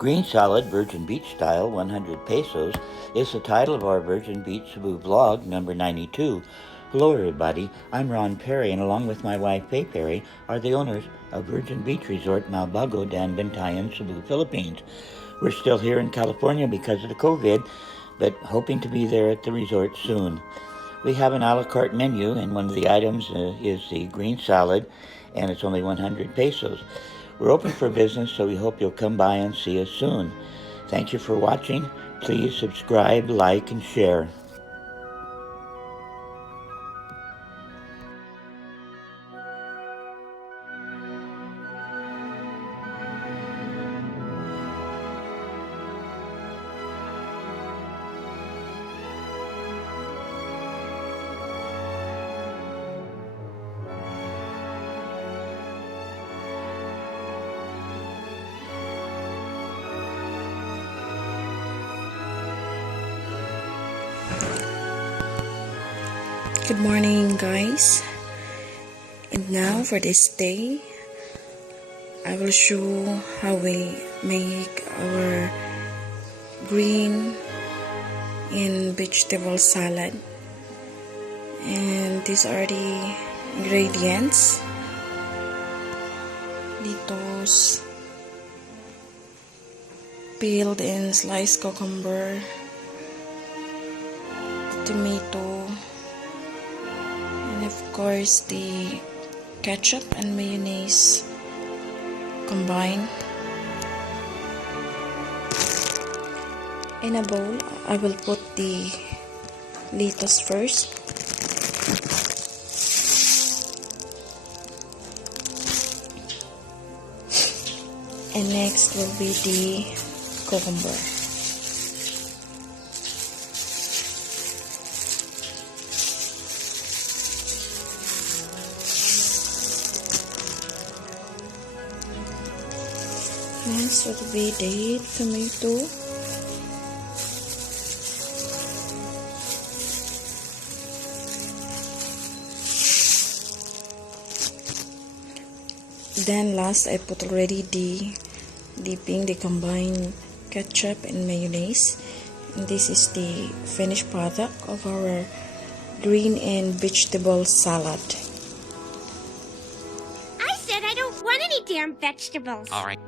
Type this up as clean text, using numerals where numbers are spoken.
Green salad, Virgin Beach style, 100 pesos, is the title of our Virgin Beach Cebu vlog number 92. Hello everybody, I'm Ron Perry, and along with my wife Faye Perry are the owners of Virgin Beach Resort Malbago, Daanbantayan, Cebu, Philippines. We're still here in California because of the COVID, but hoping to be there at the resort soon. We have an a la carte menu, and one of the items is the green salad, and it's only 100 pesos. We're open for business, so we hope you'll come by and see us soon. Thank you for watching. Please subscribe, like, and share. Good morning, guys. And now for this day, I will show how we make our green and vegetable salad. And these are the ingredients. Lettuce, peeled and sliced cucumber, tomato, and of course the ketchup and mayonnaise combined. In a bowl, I will put the lettuce first. And next will be the cucumber. Next will be the tomato. Then last, I put already the dipping, the combined ketchup and mayonnaise. And this is the finished product of our green and vegetable salad. I said I don't want any damn vegetables. All right.